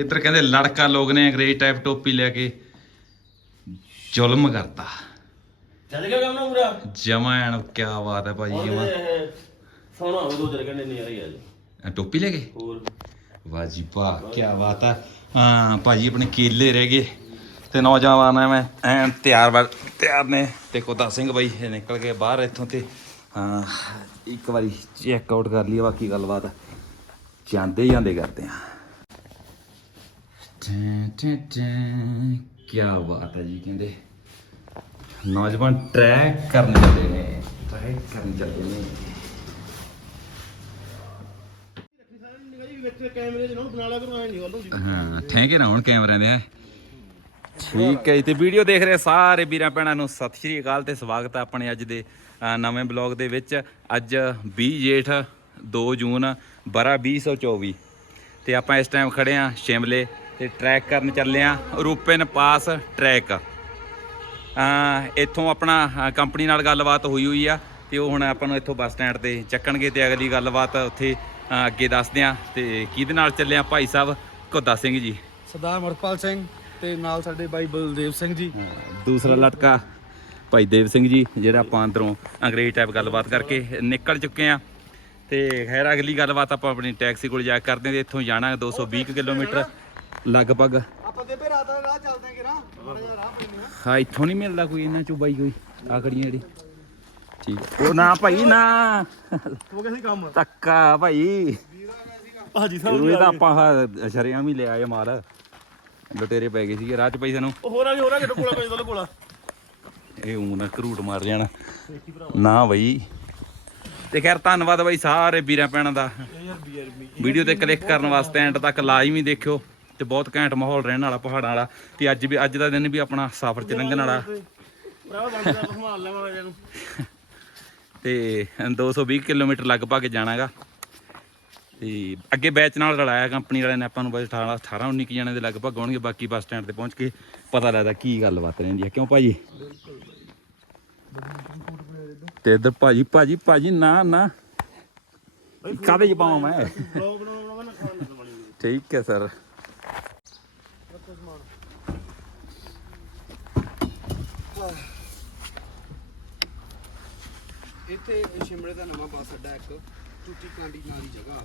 ਇੱਧਰ ਕਹਿੰਦੇ ਲੜਕਾ ਲੋਕ ਨੇ ਅੰਗਰੇਜ਼ ਟਾਈਪ ਟੋਪੀ ਲੈ ਕੇ ਜ਼ੁਲਮ ਕਰਤਾ। ਚੱਲ ਗਿਆ ਕੰਮ ਨਾ ਪੂਰਾ। ਜਮਾ ਐਨ ਕੀ ਬਾਤ ਹੈ ਭਾਜੀ ਜਮਾ। ਸੋਣਾ ਹੋ ਦੋ ਚਾਰ ਘੰਟੇ ਨਹੀਂ ਆ ਰਹੀ ਅੱਜ ਟੋਪੀ ਲੈ ਕੇ? ਹੋਰ। ਵਾਹ ਜੀ ਵਾਹ ਕੀ ਬਾਤ ਹੈ। ਹਾਂ ਭਾਜੀ ਆਪਣੇ ਕੇਲੇ ਰਹਿ ਗਏ ਤੇ ਨੌਜਵਾਨ ਐ ਮੈਂ ਐਨ ਤਿਆਰ ਬਰ ਤਿਆਰ ਨੇ। ਤੇ ਕੋਤਾ ਸਿੰਘ ਬਾਈ ਇਹ ਨਿਕਲ ਕੇ ਬਾਹਰ ਇੱਥੋਂ ਤੇ ਹਾਂ ਇੱਕ ਵਾਰੀ ਚੈੱਕ ਆਊਟ ਕਰ ਲਈਏ ਬਾਕੀ ਗੱਲਬਾਤ ਜਾਂਦੇ ਜਾਂਦੇ ਕਰਦੇ ਆ ਕੀ ਬਾਤ ਹੈ ਜੀ ਕਹਿੰਦੇ। ਨੌਜਵਾਨ ਟਰੈਕ ਕਰਨ ਚੱਲੇ ਨੇ। ਟਰੈਕ ਕਰਨ ਚੱਲੇ ਨੇ। ਹਾਂ ਠੇਕੇ ਨਾ, ਹੁਣ ਕੈਮਰਿਆਂ ਦੇ ਹੈ ਠੀਕ ਹੈ ਜੀ, ਤੇ ਵੀਡੀਓ ਦੇਖ ਰਹੇ ਸਾਰੇ ਵੀਰਾਂ ਭੈਣਾਂ ਨੂੰ। ਸਤਿ ਸ਼੍ਰੀ ਅਕਾਲ ਤੇ ਸਵਾਗਤ ਹੈ ਆਪਣੇ ਅੱਜ ਦੇ ਨਵੇਂ ਬਲੌਗ ਦੇ ਵਿੱਚ। ਅੱਜ 20 ਜੇਠ 2 ਜੂਨ, ਬਰਾ 2024 ਤੇ ਆਪਾਂ ਇਸ ਟਾਈਮ ਖੜੇ ਆ ਸ਼ਿਮਲੇ। ਤੇ ਟਰੈਕ ਕਰਨ ਚੱਲੇ ਆ ਰੂਪਨ ਪਾਸ ਟਰੈਕ ਅ ਇੱਥੋਂ ਆਪਣਾ ਕੰਪਨੀ ਨਾਲ ਗੱਲਬਾਤ ਹੋਈ ਹੋਈ ਆ ਤੇ ਉਹ ਹੁਣ ਆਪਾਂ ਨੂੰ ਇੱਥੋਂ ਬੱਸ ਸਟੈਂਡ ਤੇ ਚੱਕਣਗੇ ਤੇ ਅਗਲੀ ਗੱਲਬਾਤ ਉੱਥੇ ਅੱਗੇ ਦੱਸਦੇ ਆ। ਤੇ ਕਿਹਦੇ ਨਾਲ ਚੱਲੇ ਆ ਭਾਈ ਸਾਹਿਬ? ਘੁੱਦਾ ਸਿੰਘ ਜੀ। ਸਰਦਾਰ ਅਮਰਪਾਲ ਸਿੰਘ ਤੇ ਨਾਲ ਸਾਡੇ ਬਾਈ ਬਲਦੇਵ ਸਿੰਘ ਜੀ। ਦੂਸਰਾ ਲਟਕਾ ਭਾਈ ਦੇਵ ਸਿੰਘ ਜੀ ਜਿਹੜਾ ਆਪਾਂ ਅੰਦਰੋਂ ਅੰਗਰੇਜ਼ ਟਾਈਪ ਗੱਲਬਾਤ ਕਰਕੇ ਨਿਕਲ ਚੁੱਕੇ ਆ। ਤੇ ਖੈਰ ਅਗਲੀ ਗੱਲਬਾਤ ਆਪਾਂ ਆਪਣੀ ਟੈਕਸੀ ਕੋਲ ਜਾ ਕੇ ਕਰਦੇ ਹਾਂ ਤੇ ਇੱਥੋਂ ਜਾਣਾ 220 ਕੁ ਕਿਲੋਮੀਟਰ। ਲਗਭਗ। ਆਪਾਂ ਦੇ ਰਾਤ ਦਾ ਰਾਹ ਚੱਲਦੇ ਆਂਗੇ ਨਾ ਰਾਹ ਪੈਂਦੇ ਹਾਂ ਇੱਥੋਂ ਨਹੀਂ ਮਿਲਦਾ ਕੋਈ ਇਹਨਾਂ ਚੋਂ ਬਾਈ ਕੋਈ ਆ ਖੜੀਆਂ ਜਿਹੜੀ। ਠੀਕ। ਉਹ ਨਾ ਭਾਈ ਨਾ। ਹੋ ਗਿਆ ਸੀ ਕੰਮ? ਧੱਕਾ ਭਾਈ। ਭਾਜੀ ਇਹ ਤਾਂ ਆਪਾਂ ਸ਼ਰਿਆਂ ਵੀ ਲਿਆ ਆ ਮਾਲ। ਲੁਟੇਰੇ ਪੈ ਗਏ ਸੀਗੇ ਰਾਹ ਚ ਪਈ ਸਾਨੂੰ। ਹੋਰ ਆ ਹੋਰ ਆ ਕਿਹੜਾ ਕੋਲਾ ਕੋਈ ਕੋਲਾ ਇਹ ਊਂ ਨਾ ਘਰੂਟ ਮਾਰ ਜਾਣਾ। ਨਾ ਬਈ। ਤੇ ਖੈਰ ਧੰਨਵਾਦ ਬਾਈ ਸਾਰੇ ਵੀਰਾਂ ਭੈਣਾਂ ਦਾ। ਵੀਡੀਓ ਤੇ ਕਲਿੱਕ ਕਰਨ ਵਾਸਤੇ ਐਂਡ ਤੱਕ ਲਾਜ਼ਮੀ ਦੇਖਿਓ। ਤੇ ਬਹੁਤ ਘੈਂਟ ਮਾਹੌਲ ਰਹਿਣ ਵਾਲਾ ਪਹਾੜਾਂ ਵਾਲਾ ਤੇ ਅੱਜ ਵੀ ਅੱਜ ਦਾ ਦਿਨ ਵੀ ਆਪਣਾ ਸਫ਼ਰ ਚ ਲੰਘਣ ਵਾਲਾ। ਭਰਾਵਾ ਬੰਦ ਦਾ ਸੰਭਾਲ ਲੈ ਮਾਰਾ ਨੂੰ। ਤੇ 220 ਕਿਲੋਮੀਟਰ ਲਗਭਗ ਜਾਣਾਗਾ। ਤੇ ਅੱਗੇ ਬੈਚ ਨਾਲ ਰਲਾਇਆ ਕੰਪਨੀ ਵਾਲਿਆਂ ਨੇ ਆਪਾਂ ਨੂੰ ਬਸ 18 18 19 ਕੁ ਜਣੇ ਦੇ ਲਗਭਗ ਆਉਣਗੇ ਬਾਕੀ ਬੱਸ ਸਟੈਂਡ ਤੇ ਪਹੁੰਚ ਕੇ ਪਤਾ ਲੱਗਦਾ ਕੀ ਗੱਲਬਾਤ ਰਹਿੰਦੀ ਹੈ ਕਿਉਂ ਭਾਜੀ? ਤੇ ਇਧਰ ਭਾਜੀ ਭਾਜੀ ਭਾਜੀ ਨਾ ਨਾ। ਕਾਹਦੇ ਚ ਪਾਵਾਂ ਮੈਂ? ਠੀਕ ਹੈ ਸਰ। ਇੱਥੇ ਸ਼ਿਮਲੇ ਦਾ ਨਵਾਂ ਬੱਸ ਅੱਡਾ ਇੱਕ ਟੂਟੀ ਕਾਂਡੀ ਨਾਂ ਦੀ ਜਗ੍ਹਾ ਆ।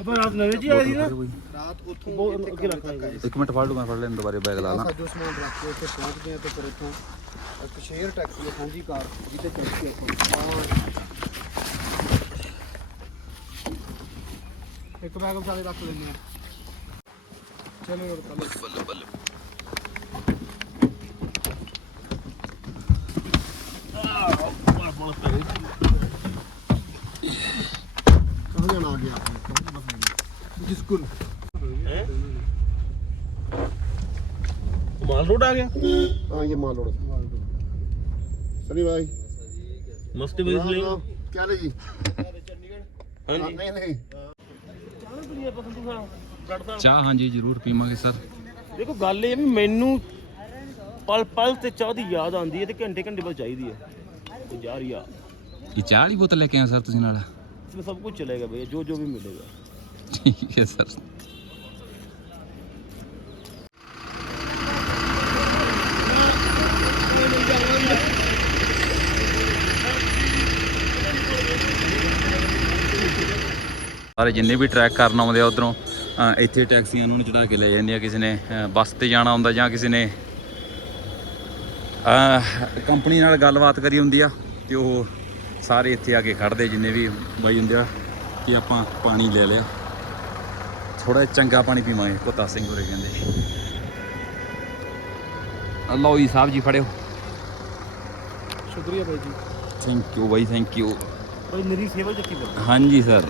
ਆਪਾਂ ਰਾਤ ਨਵੇਂ ਜੀ ਆਏ ਸੀ ਨਾ? ਰਾਤ ਉੱਥੋਂ ਬਹੁਤ ਇੱਥੇ ਅੱਗੇ ਕਾਂਡੀ ਰੱਖਾਂਗੇ। ਤੱਕ ਆਏ ਇੱਕ ਮਿੰਟ ਫੜ ਲੂ ਮੈਂ ਫੜ ਲੈਣ ਦੁਬਾਰੇ ਬੈਗ ਲਾ ਲਾਂ। ਸਾਜੋ ਸਮਾਨ ਰੱਖ ਕੇ ਉੱਥੇ ਪਹੁੰਚ ਗਏ ਤੇ ਫਿਰ ਇੱਥੋਂ ਇੱਕ ਸ਼ੇਅਰ ਟੈਕਸੀ ਹੈ ਸਾਂਝੀ ਕਾਰ ਜਿਹਦੇ ਚੱਲ ਕੇ ਆਪਾਂ ਇੱਕ ਬੈਗ ਸਾਰੇ ਰੱਖ ਲੈਂਦੇ ਆ ਚਲੋ ਯਾਰ ਕੱਲ ਕਹਾਂ ਜਾਣਾ ਆ ਗਿਆ ਆਪਣੇ ਜਿਸ ਕੋਲ ਮਾਲ ਰੋਡ ਆ ਗਿਆ हाँ ये माल रोड सनी भाई ਮਸਤੀ ਬਈ ਲਈ क्या ले जी ਹਾਂਜੀ नहीं नहीं ਚਾਹ ਹਾਂਜੀ ਜ਼ਰੂਰ ਪੀਵਾਂਗੇ ਸਰ ਦੇਖੋ ਗੱਲ ਇਹ ਆ ਵੀ ਮੈਨੂੰ ਪਲ ਪਲ ਤੇ ਚਾਹ ਦੀ ਯਾਦ ਆਉਂਦੀ ਹੈ ਤੇ ਘੰਟੇ ਘੰਟੇ ਬਾਅਦ ਚਾਹੀਦੀ ਹੈ ਤੇ ਜਾ ਰਹੀ ਆ ਇਹ ਚਾਹ ਵਾਲੀ ਬੋਤਲ ਲੈ ਕੇ ਆਇਆ ਸਰ ਤੁਸੀਂ ਨਾਲ इसमें सब कुछ चलेगा भैया जो जो भी मिलेगा ਠੀਕ ਹੈ ਸਰ ਸਾਰੇ ਜਿੰਨੇ ਵੀ ਟਰੈਕ ਕਰਨ ਆਉਂਦੇ ਆ ਉਧਰੋਂ ਇੱਥੇ ਟੈਕਸੀਆਂ ਉਹਨਾਂ ਨੂੰ ਚੜਾ ਕੇ ਲੈ ਜਾਂਦੀਆਂ ਕਿਸੇ ਨੇ ਬੱਸ ਤੇ ਜਾਣਾ ਹੁੰਦਾ ਜਾਂ ਕਿਸੇ ਨੇ ਕੰਪਨੀ ਨਾਲ ਗੱਲਬਾਤ ਕਰੀ ਹੁੰਦੀ ਆ, ਤੇ ਉਹ ਸਾਰੇ ਇੱਥੇ ਆ ਕੇ ਖੜਦੇ ਜਿੰਨੇ ਵੀ ਬਾਈ ਹੁੰਦੇ ਆ, ਕਿ ਆਪਾਂ ਪਾਣੀ ਲੈ ਲਿਆ। ਥੋੜਾ ਚੰਗਾ ਪਾਣੀ ਪੀਵਾਂਗੇ ਕੋਤਾ ਸਿੰਘ ਹੋਰੇ ਕਹਿੰਦੇ। ਲਓ ਜੀ ਸਾਹਿਬ ਜੀ ਫੜਿਓ ਸ਼ੁਕਰੀਆ ਬਾਈ ਜੀ। ਥੈਂਕ ਯੂ ਬਾਈ ਥੈਂਕ ਯੂ ਬਾਈ ਮੇਰੀ ਸੇਵਾ ਚੱਕੀ ਕਰੋ ਹਾਂਜੀ ਸਰ।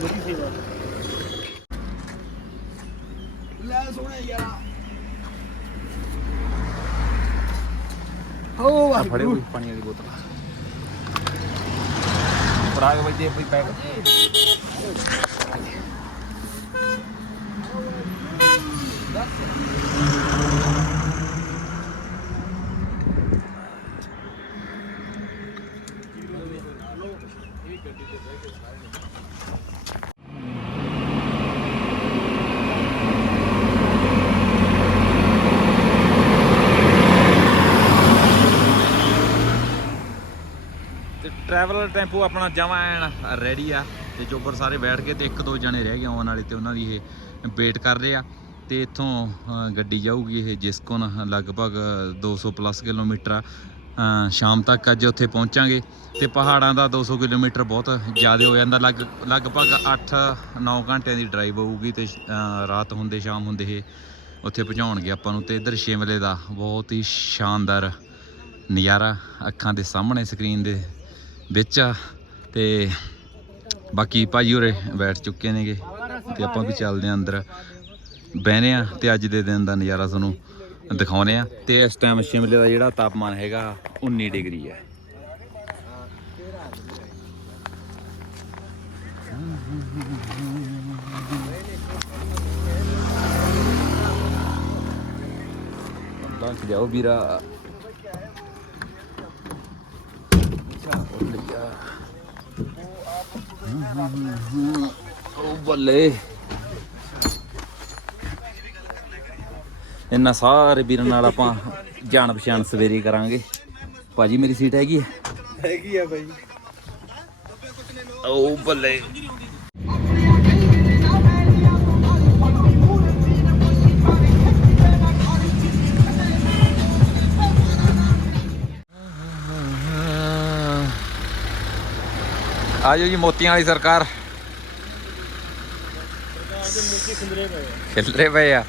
ਲੈ ਸੋਹਣਾ ਯਾਰਾ। ਹੋ ਵਾਹ ਫੜਿਓ ਪਾਣੀ ਦੀ ਬੋਤਲ। ਫੜਾਇਓ ਬਾਈ ਕੋਈ ਪੈਕ। ਟਰੈਵਲ ਟੈਂਪੂ ਆਪਣਾ ਜਮਾ ਐਨ ਰੈਡੀ ਆ ਤੇ ਜੋਬਰ ਸਾਰੇ ਬੈਠ ਕੇ ਤੇ ਇੱਕ ਦੋ ਜਣੇ ਰਹਿ ਗਏ ਆਉਣ ਵਾਲੇ ਤੇ ਉਹਨਾਂ ਦੀ ਇਹ ਵੇਟ ਕਰ ਰਹੇ ਆ। ਤੇ ਇੱਥੋਂ ਗੱਡੀ ਜਾਊਗੀ ਇਹ ਜਿਸਕੋਨ ਲਗਭਗ 200 ਪਲੱਸ ਕਿਲੋਮੀਟਰ ਆ। ਸ਼ਾਮ ਤੱਕ ਅੱਜ ਉੱਥੇ ਪਹੁੰਚਾਂਗੇ। ਤੇ ਪਹਾੜਾਂ ਦਾ 200 ਕਿਲੋਮੀਟਰ ਬਹੁਤ ਜ਼ਿਆਦਾ ਹੋ ਜਾਂਦਾ। ਲਗ, ਲਗਭਗ 8-9 ਘੰਟਿਆਂ ਦੀ ਡਰਾਈਵ ਹੋਊਗੀ ਤੇ ਰਾਤ ਹੁੰਦੇ, ਸ਼ਾਮ ਹੁੰਦੇ ਇਹ ਉੱਥੇ ਪਹੁੰਚਾਉਣਗੇ ਆਪਾਂ ਨੂੰ। ਤੇ ਇਧਰ ਸ਼ਿਮਲੇ ਦਾ ਬਹੁਤ ਹੀ ਸ਼ਾਨਦਾਰ ਨਜ਼ਾਰਾ ਅੱਖਾਂ ਦੇ ਸਾਹਮਣੇ ਸਕਰੀਨ ਦੇ ਵਿੱਚ ਆ। ਤੇ ਬਾਕੀ ਭਾਈ ਹੋਰੇ ਬੈਠ ਚੁੱਕੇ ਨੇਗੇ ਤੇ ਆਪਾਂ ਵੀ ਚੱਲਦੇ ਆਂ ਅੰਦਰ। ਬਹਿਨੇ ਆ ਤੇ ਅੱਜ ਦੇ ਦਿਨ ਦਾ ਨਜ਼ਾਰਾ ਤੁਹਾਨੂੰ ਦਿਖਾਉਨੇ ਆ। ਤੇ ਇਸ ਟਾਈਮ ਸ਼ਿਮਲੇ ਦਾ ਜਿਹੜਾ ਤਾਪਮਾਨ ਹੈਗਾ 19 ਡਿਗਰੀ ਹੈ। ਲੰਘ ਜਾਓ ਵੀਰਾ। ਉਹ ਬੱਲੇ। ਇੰਨਾ ਸਾਰੇ ਵੀਰਾਂ ਨਾਲ ਆਪਾਂ ਜਾਣ ਪਛਾਣ ਸਵੇਰੇ ਕਰਾਂਗੇ। ਭਾਜੀ ਮੇਰੀ ਸੀਟ ਹੈਗੀ ਹੈ ਹੈਗੀ ਆ ਬਾਈ। ਉਹ ਬੱਲੇ। ਆਜੋ ਜੀ ਮੋਤੀਆਂ ਵਾਲੀ ਸਰਕਾਰ। ਖਿਲਰੇ ਪਏ ਆ।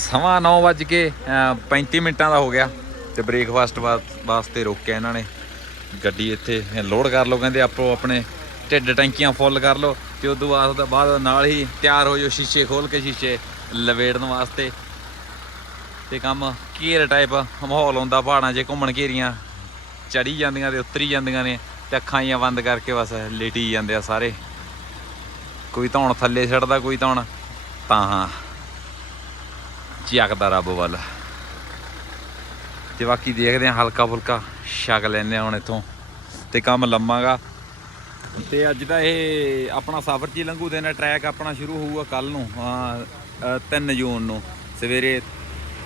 ਸਵਾ 9 ਵੱਜ ਕੇ ਅ, 35 ਮਿੰਟਾਂ ਦਾ ਹੋ ਗਿਆ ਤੇ ਬ੍ਰੇਕਫਾਸਟ ਵਾਸਤੇ ਰੋਕਿਆ ਇਹਨਾਂ ਨੇ। ਗੱਡੀ ਇੱਥੇ ਲੋਡ ਕਰ ਲਓ ਕਹਿੰਦੇ ਆਪੋ ਆਪਣੇ ਢਿੱਡ ਟੈਂਕੀਆਂ ਫੁੱਲ ਕਰ ਲਓ ਤੇ ਉਦੋਂ ਬਾਅਦ ਬਾਅਦ ਨਾਲ ਹੀ ਤਿਆਰ ਹੋ ਜਾਓ ਸ਼ੀਸ਼ੇ ਖੋਲ ਕੇ ਸ਼ੀਸ਼ੇ ਲਵੇੜਨ ਵਾਸਤੇ। ਤੇ ਕੰਮ ਘੇਰ ਟਾਈਪ ਮਾਹੌਲ ਹੁੰਦਾ ਪਹਾੜਾਂ 'ਚ ਘੁੰਮਣ ਘੇਰੀਆਂ ਚੜੀ ਜਾਂਦੀਆਂ ਤੇ ਉਤਰੀ ਜਾਂਦੀਆਂ ਨੇ ਤੇ ਅੱਖਾਂ ਹੀ ਬੰਦ ਕਰਕੇ ਬਸ ਲੇਟੀ ਜਾਂਦੇ ਆ ਸਾਰੇ। ਕੋਈ ਧੌਣ ਥੱਲੇ ਛੱਡਦਾ ਕੋਈ ਧੌਣ ਤਾਂ ਹਾਂ। ਝਾਕਦਾ ਰੱਬ ਵੱਲ। ਤੇ ਬਾਕੀ ਦੇਖਦੇ ਆ ਹਲਕਾ ਫੁਲਕਾ ਛਕ ਲੈਨੇ ਆ ਹੁਣ ਇੱਥੋਂ। ਤੇ ਕੰਮ ਲੰਮਾਗਾ। ਤੇ ਅੱਜ ਦਾ ਇਹ ਆਪਣਾ ਸਫ਼ਰ ਚ ਹੀ ਲੰਘੂ ਦੇਣਾ ਟਰੈਕ ਆਪਣਾ ਸ਼ੁਰੂ ਹੋਊਗਾ ਕੱਲ ਨੂੰ, ਹਾਂ 3 ਜੂਨ ਨੂੰ। ਸਵੇਰੇ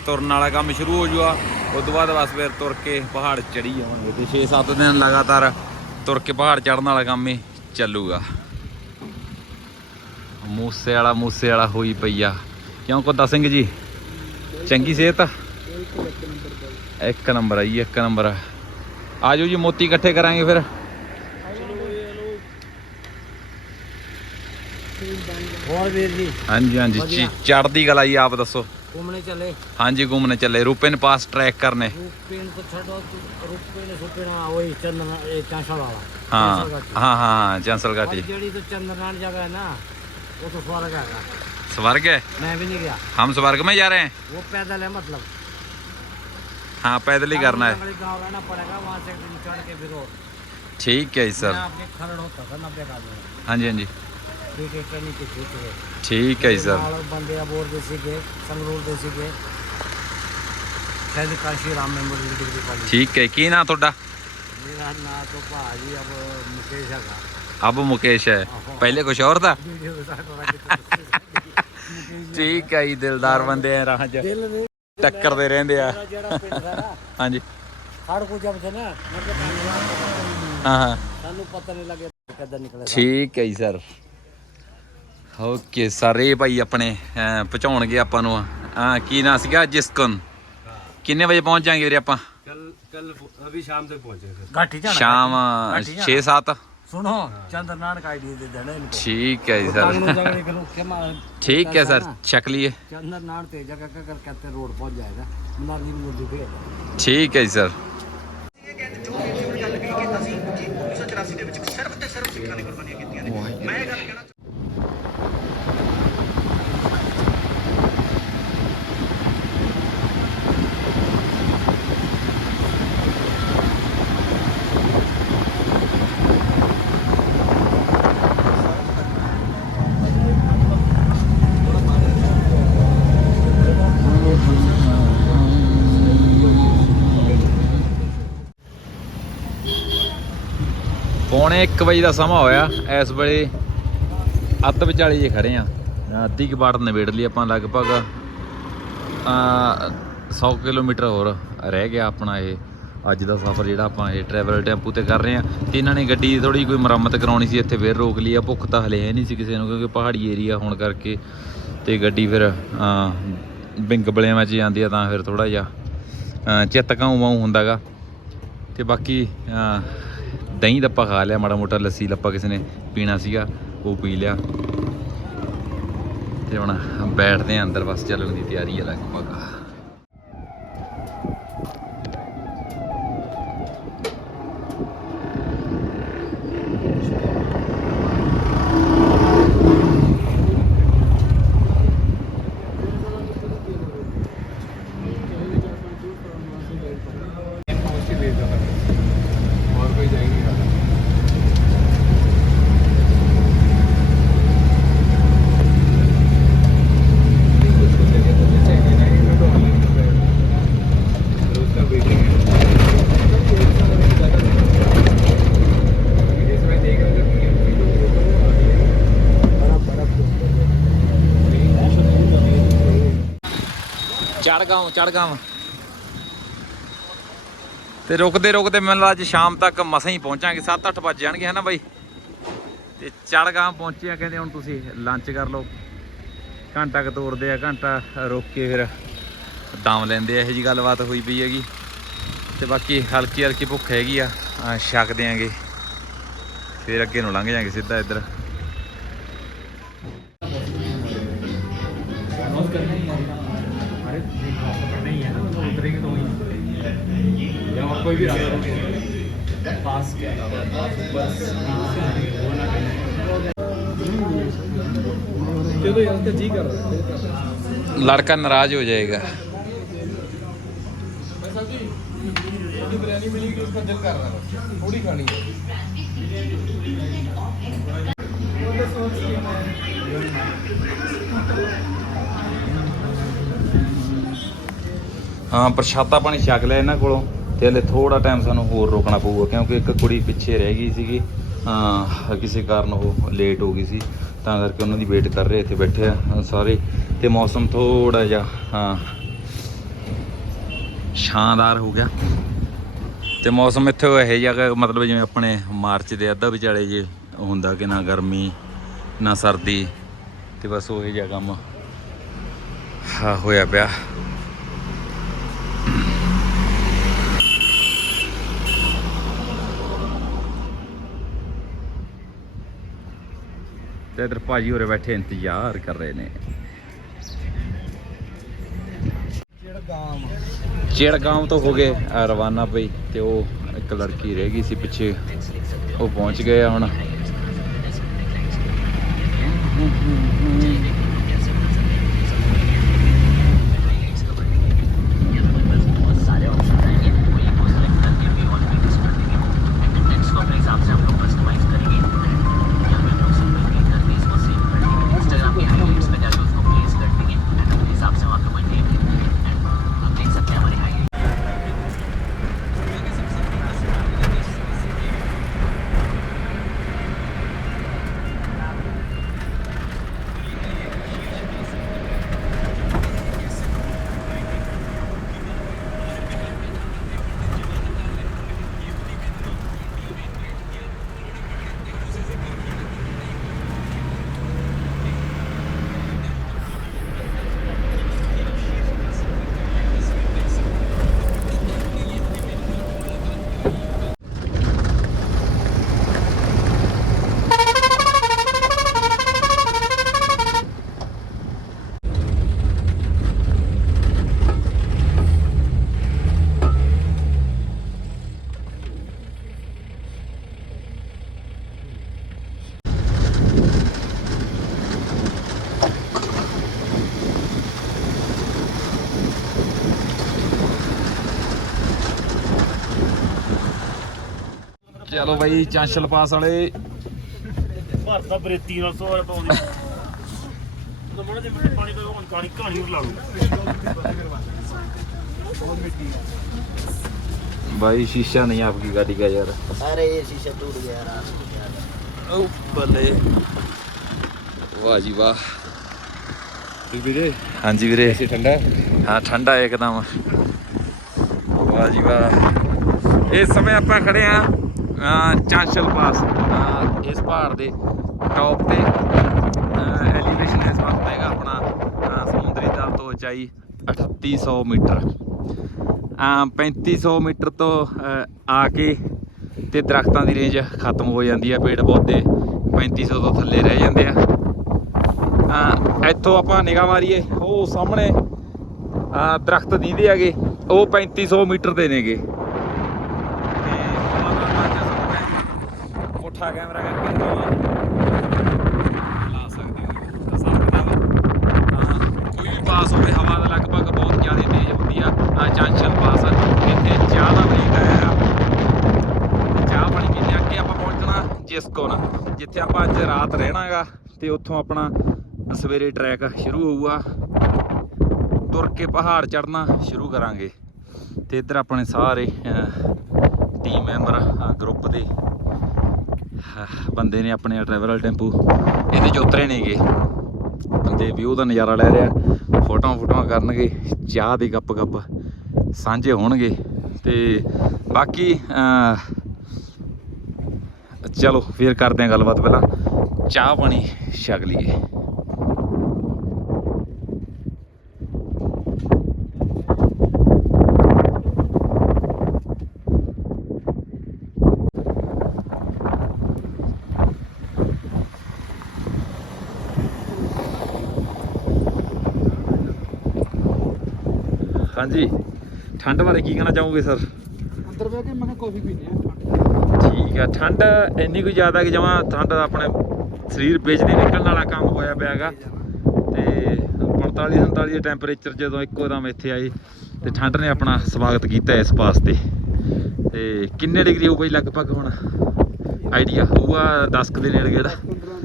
ਤੁਰਨ ਵਾਲਾ ਕੰਮ ਸ਼ੁਰੂ ਹੋ ਜੂਗਾ ਉਸ ਤੋਂ ਬਾਅਦ ਬਸ ਫਿਰ ਤੁਰ ਕੇ ਪਹਾੜ ਚੜੀ ਜਾਵਾਂਗੇ। ਤੇ 6-7 ਦਿਨ ਲਗਾਤਾਰ ਤੁਰ ਕੇ ਪਹਾੜ ਚੜਨ ਵਾਲਾ ਕੰਮ ਹੀ ਚੱਲੂਗਾ। ਮੂਸੇ ਵਾਲਾ ਮੂਸੇ ਵਾਲਾ ਹੋਈ ਪਈ ਆ। ਕਿਉਂ ਕੋਦਾ ਸਿੰਘ ਜੀ? ਚੰਗੀ ਸਿਹਤ ਆ। ਇੱਕ ਨੰਬਰ ਆ ਜੀ ਇੱਕ ਨੰਬਰ ਆ। ਆਜੋ ਜੀ ਮੋਤੀ ਇਕੱਠੇ ਕਰਾਂਗੇ ਫਿਰ। ਹੋਰ ਵੀਰ ਜੀ। ਹਾਂਜੀ ਹਾਂਜੀ। ਚੜਦੀ ਗਲਾ ਜੀ ਆਪ ਦੱਸੋ। ਘੁੰਮਣੇ ਚੱਲੇ। ਹਾਂਜੀ ਘੁੰਮਣੇ ਚੱਲੇ। ਰੂਪੇਨ ਪਾਸ ਟਰੈਕ ਕਰਨੇ। ਰੂਪੇਨ ਤੋਂ ਛੱਡੋ ਰੂਪੇਨ ਸੁਪੇਨਾ ਹੋਈ ਚੰਦਨ ਇਹ ਚਾਂਸਲ ਵਾਲਾ। ਹਾਂ ਹਾਂ ਹਾਂ ਚਾਂਸਲ ਘਾਟੀ। ਜਿਹੜੀ ਤੋਂ ਚੰਦਨਾਨ ਜਗ੍ਹਾ ਹੈ ਨਾ ਉਹ ਤੋਂ ਫ਼ਰਕ ਹੈਗਾ। स्वर्ग? है मैं भी नहीं गया। हम स्वर्ग में जा रहे हैं? वो पैदल है मतलब। हाँ पैदल ही करना है। ठीक है सर। हाँ जी हाँ जी। ठीक है सर। ठीक है की ना थोड़ा अब मुकेश है। पहले कुछ और था? ਠੀਕ ਹੈ ਜੀ ਦਿਲਦਾਰ ਬੰਦੇ ਆ ਰਾਹ ਦਿਲ ਦੇ ਟੱਕਰਦੇ ਰਹਿੰਦੇ ਆ। ਹਾਂਜੀ। ਹੜ ਕੋ ਜਬ ਨਾ ਹਾਂ ਹਾਂ। ਸਾਨੂੰ ਪਤਾ ਨਹੀਂ ਲੱਗਿਆ ਕਦੋਂ ਨਿਕਲਿਆ। ਠੀਕ ਹੈ ਜੀ ਸਰ। ਓਕੇ ਸਾਰੇ ਭਾਈ ਆਪਣੇ ਪਹੁੰਚਾਉਣਗੇ ਆਪਾਂ ਨੂੰ। ਆ ਕੀ ਨਾਂ ਸੀਗਾ? ਜਿਸਕਨ। ਕਿੰਨੇ ਵਜੇ ਪਹੁੰਚ ਜਾਾਂਗੇ ਵੀਰੇ ਆਪਾਂ? ਕੱਲ ਕੱਲ ਅਭੀ ਸ਼ਾਮ ਤੱਕ ਪਹੁੰਚੇ ਘਾਟੀ ਜਾਣਾ ਸ਼ਾਮ 6 7 सुनो चंद्रनाथ आईडी दे देना इनको ठीक है जी सर ठीक है सर चेक लिए चंद्रनाथ ते जगह का कर कहते रोड पहुंच जाएगा मुनादी मुर्जी पे ठीक है जी सर ਜੋ ਵੀ ਗੱਲ ਕੀਤੀ ਅਸੀਂ 1984 ਦੇ ਵਿੱਚ ਸਿਰਫ ਤੇ ਸਿਰਫ ਸਿੱਖਾਂ ਨੇ ਕੁਰਬਾਨੀਆਂ ਕੀਤੀਆਂ ਨੇ ਮੈਂ ਗੱਲ ਸਰ ਪੌਣੇ 1 ਵਜੇ ਦਾ ਸਮਾਂ ਹੋਇਆ ਇਸ ਵੇਲੇ ਅੱਧ ਵਿਚਾਲੇ ਜੇ ਖੜੇ ਆ। ਅੱਧੀ ਕੁ ਬਾੜ ਨਿਬੇੜ ਲਈ ਆਪਾਂ ਲਗਭਗ ਆ 100 ਕਿਲੋਮੀਟਰ ਹੋਰ ਰਹਿ ਗਿਆ ਆਪਣਾ ਇਹ। ਅੱਜ ਦਾ ਸਫ਼ਰ ਜਿਹੜਾ ਆਪਾਂ ਇਹ ਟਰੈਵਲ ਟੈਂਪੂ ਤੇ ਕਰ ਰਹੇ ਆ। ਤੇ ਇਹਨਾਂ ਨੇ ਗੱਡੀ ਥੋੜੀ ਕੋਈ ਮੁਰੰਮਤ ਕਰਾਉਣੀ ਸੀ ਇੱਥੇ ਫੇਰ ਰੋਕ ਲਈ ਆ। ਭੁੱਖ ਤਾਂ ਹਲੇ ਹੈ ਨਹੀਂ ਸੀ ਕਿਸੇ ਨੂੰ ਕਿਉਂਕਿ ਪਹਾੜੀ ਏਰੀਆ ਹੋਣ ਕਰਕੇ ਤੇ ਗੱਡੀ ਫਿਰ ਬਿੰਗ ਬਲਿਆਂ ਵਿੱਚ ਜਾਂਦੀ ਆ ਤਾਂ ਫਿਰ ਥੋੜਾ ਜਿਹਾ ਅਹ, ਚਿੱਤ ਕਾਉ ਮਾਉ ਹੁੰਦਾਗਾ। ਤੇ ਬਾਕੀ ਅਹ, ਦਹੀਂ ਦੱਪਾ ਖਾ ਲਿਆ ਮਾੜਾ ਮੋਟਾ ਲੱਸੀ ਲੱਪਾ ਕਿਸੇ ਨੇ ਪੀਣਾ ਸੀਗਾ ਉਹ ਪੀ ਲਿਆ। ਤੇ ਹੁਣ ਬੈਠਦੇ ਆ ਅੰਦਰ ਬਸ ਚੱਲਣ ਦੀ ਤਿਆਰੀ ਹੈ ਲਗਭਗ। ਚੜਗਾਉਂ ਚੜਗਾਉਂ ਤੇ ਰੁਕਦੇ ਰੁਕਦੇ ਮੈਨੂੰ ਲੱਗਦਾ ਅੱਜ ਸ਼ਾਮ ਤੱਕ ਮਸਾਂ ਹੀ ਪਹੁੰਚਾਂਗੇ। 7-8 ਵੱਜ ਜਾਣਗੇ, ਹਨਾ ਬਾਈ? ਤੇ ਚੜਗਾਂ ਪਹੁੰਚੇ ਆ ਕਹਿੰਦੇ ਹੁਣ ਤੁਸੀਂ ਲੰਚ ਕਰ ਲਓ। ਘੰਟਾ ਕ ਤੋਰਦੇ ਆ, ਘੰਟਾ ਰੁਕ ਕੇ ਫਿਰ ਦਮ ਲੈਂਦੇ ਆ। ਇਹੋ ਜੀ ਗੱਲਬਾਤ ਹੋਈ ਪਈ ਹੈਗੀ। ਤੇ ਬਾਕੀ ਹਲਕੀ ਹਲਕੀ ਭੁੱਖ ਹੈਗੀ ਆ ਛਕ ਛਕਦੇ ਫਿਰ ਅੱਗੇ ਨੂੰ ਲੰਘ ਜਾਾਂਗੇ ਸਿੱਧਾ ਇੱਧਰ। लड़का नाराज हो जाएगा ਹਾਂ ਪ੍ਰਸ਼ਾਦਾ ਪਾਣੀ ਛਕ ਲਿਆ ਇਹਨਾਂ ਕੋਲੋਂ ਤੇ ਹਲੇ ਥੋੜਾ ਟਾਈਮ ਸਾਨੂੰ ਹੋਰ ਰੋਕਣਾ ਪਊਗਾ, ਕਿਉਂਕਿ ਇੱਕ ਕੁੜੀ ਪਿੱਛੇ ਰਹਿ ਗਈ ਸੀਗੀ ਕਿਸੇ ਕਾਰਨ ਉਹ ਲੇਟ ਹੋ ਗਈ ਸੀ, ਤਾਂ ਕਰਕੇ ਉਹਨਾਂ ਦੀ ਵੇਟ ਕਰ ਰਹੇ ਇੱਥੇ ਬੈਠੇ ਆ ਸਾਰੇ ਤੇ ਮੌਸਮ ਥੋੜਾ ਜਿਹਾ ਹਾਂ ਸ਼ਾਨਦਾਰ ਹੋ ਗਿਆ। ਤੇ ਮੌਸਮ ਇੱਥੇ ਇਹ ਜਿਹਾ ਮਤਲਬ ਜਿਵੇਂ ਆਪਣੇ ਮਾਰਚ ਦੇ ਅੱਧਾ ਵਿਚਾਲੇ ਜੇ ਹੁੰਦਾ ਕਿ ਨਾ ਗਰਮੀ, ਨਾ ਸਰਦੀ, ਤੇ ਬਸ ਉਹ ਜਿਹਾ ਕੰਮ ਹਾਂ ਹੋਇਆ ਪਿਆ। ਤੇ ਇਧਰ ਭਾਜੀ ਹੋਰੇ ਬੈਠੇ, ਇੰਤਜ਼ਾਰ ਕਰ ਰਹੇ ਨੇ। ਚਿੜਗਾਮ ਤੋਂ ਹੋ ਗਏ ਰਵਾਨਾ ਪਈ ਤੇ ਉਹ ਇੱਕ ਲੜਕੀ ਰਹਿ ਗਈ ਸੀ ਪਿੱਛੇ। ਉਹ ਪਹੁੰਚ ਗਏ ਹੁਣ। ਚਲੋ ਬਾਈ ਚਾਂਸ਼ਲ ਪਾਸ ਵਾਲੇ ਭਰਤਾ ਬਰੇਤੀ ਨਾਲ ਸੋਹਰ ਪਾਉਂਦੀ ਤਾਂ ਮੋੜੇ ਦੇ ਵਿੱਚ ਪਾਣੀ ਪਾ ਹੁਣ ਕਹਾਣੀ ਕਹਾਣੀ ਉਰ ਲਾ ਲਓ भाई शीशा नहीं आपकी गाड़ी का यार अरे ये शीशा टूट गया रात को यार ओ बल्ले वाह जी वाह ਵੀਰੇ हाँ जी वीरे ਠੰਡਾ हाँ ठंडा एकदम वाह जी वाह ਇਸ ਸਮੇਂ ਆਪਾਂ ਖੜੇ ਆ ਚਾਂਚਲ ਪਾਸ ਇਸ ਪਹਾੜ ਦੇ ਟੌਪ ਤੇ ਐਲੀਵੇਸ਼ਨ ਇਸ ਵਕਤ ਹੈਗਾ ਆਪਣਾ ਸਮੁੰਦਰੀ ਤਲ ਤੋਂ ਉਚਾਈ 3800 ਮੀਟਰ। ਅਹ 3500 ਮੀਟਰ ਤੋਂ ਆ ਕੇ ਤੇ ਦਰਖਤਾਂ ਦੀ ਰੇਂਜ ਖਤਮ ਹੋ ਜਾਂਦੀ ਹੈ ਪੇੜ ਪੌਦੇ 3500 ਤੋਂ ਥੱਲੇ ਰਹਿ ਜਾਂਦੇ ਆ। ਇੱਥੋਂ ਆਪਾਂ ਨਿਗਾਹ ਮਾਰੀਏ, ਉਹ ਸਾਹਮਣੇ, ਅਹ, ਦਰਖਤ ਦੀਂਦੇ ਹੈਗੇ, ਉਹ 3500 ਮੀਟਰ ਦੇ ਨੇਗੇ ਤੇ ਪੁੱਠਾ ਕੈਮਰਾ ਕਰਕੇ ਲਾ ਸਕਦੇ ਹੋ ਤਾਂ ਸਕਦਾ ਕੋਈ ਵੀ ਪਾਸ ਹੋਵੇ, ਹਵਾ ਦਾ ਲਗਭਗ ਬਹੁਤ ਜ਼ਿਆਦਾ ਤੇਜ਼ ਹੁੰਦੀ ਆ। ਆ ਚਾਂਚਲ ਪਾਸ ਇੱਥੇ ਚਾਹ ਦਾ ਵੀ ਆ। ਚਾਹ ਪਾਣੀ ਪੀਂਦੇ ਅੱਗੇ ਆਪਾਂ ਪਹੁੰਚਣਾ ਜਿਸਕੋਨ ਜਿੱਥੇ ਆਪਾਂ ਅੱਜ ਰਾਤ ਰਹਿਣਾਗਾ, ਤੇ ਉੱਥੋਂ ਆਪਣਾ ਸਵੇਰੇ ਟਰੈਕ ਸ਼ੁਰੂ ਹੋਊਗਾ। ਤੁਰ ਕੇ ਪਹਾੜ ਚੜਨਾ ਸ਼ੁਰੂ ਕਰਾਂਗੇ। ਤੇ ਇੱਧਰ ਆਪਣੇ ਸਾਰੇ ਟੀਮ ਮੈਂਬਰ ਗਰੁੱਪ ਦੇ ਬੰਦੇ ਨੇ ਆਪਣੇ ਟਰੈਵਲ ਟੈਂਪੂ ਇਹਦੇ 'ਚ ਉਤਰੇ ਨੇਗੇ ਬੰਦੇ ਵਿਊ ਦਾ ਨਜ਼ਾਰਾ ਲੈ ਰਿਹਾ, ਫੋਟੋਆਂ ਫੋਟੋਆਂ ਕਰਨਗੇ, ਚਾਹ ਦੇ ਗੱਪ ਗੱਪ ਸਾਂਝੇ ਹੋਣਗੇ। ਤੇ ਬਾਕੀ ਚਲੋ, ਫੇਰ ਕਰਦੇ ਹਾਂ ਗੱਲਬਾਤ ਪਹਿਲਾਂ। ਚਾਹ ਪਾਣੀ ਛਕ ਲਈਏ। ਹਾਂਜੀ। ਠੰਡ ਬਾਰੇ ਕੀ ਕਹਿਣਾ ਚਾਹੋਗੇ ਸਰ? ਅੰਦਰ ਬਹਿ ਕੇ ਮੈਂ ਕਿਹਾ ਕਾਫੀ ਪੀਨੇ ਆ। ਠੀਕ ਆ ਠੰਡ ਇੰਨੀ ਕੁ ਜ਼ਿਆਦਾ ਕਿ ਜਮਾ ਠੰਡ ਦਾ ਆਪਣੇ ਸਰੀਰ ਵਿੱਚ ਦੀ ਨਿਕਲਣ ਵਾਲਾ ਕੰਮ ਹੋਇਆ ਪਿਆ ਹੈਗਾ। ਤੇ 45 47 ਦੇ ਟੈਂਪਰੇਚਰ ਜਦੋਂ ਇੱਕੋ ਦਮ ਇੱਥੇ ਆਏ ਤੇ ਠੰਡ ਨੇ ਆਪਣਾ ਸਵਾਗਤ ਕੀਤਾ ਇਸ ਪਾਸ ਤੇ ਤੇ ਕਿੰਨੇ ਡਿਗਰੀ ਹੋਊਗਾ ਜੀ ਲਗਭਗ ਹੁਣ? ਆਈਡੀਆ ਹੋਊਗਾ 10 ਕੁ ਦੇ ਨੇੜੇ ਗੇੜਾ? 15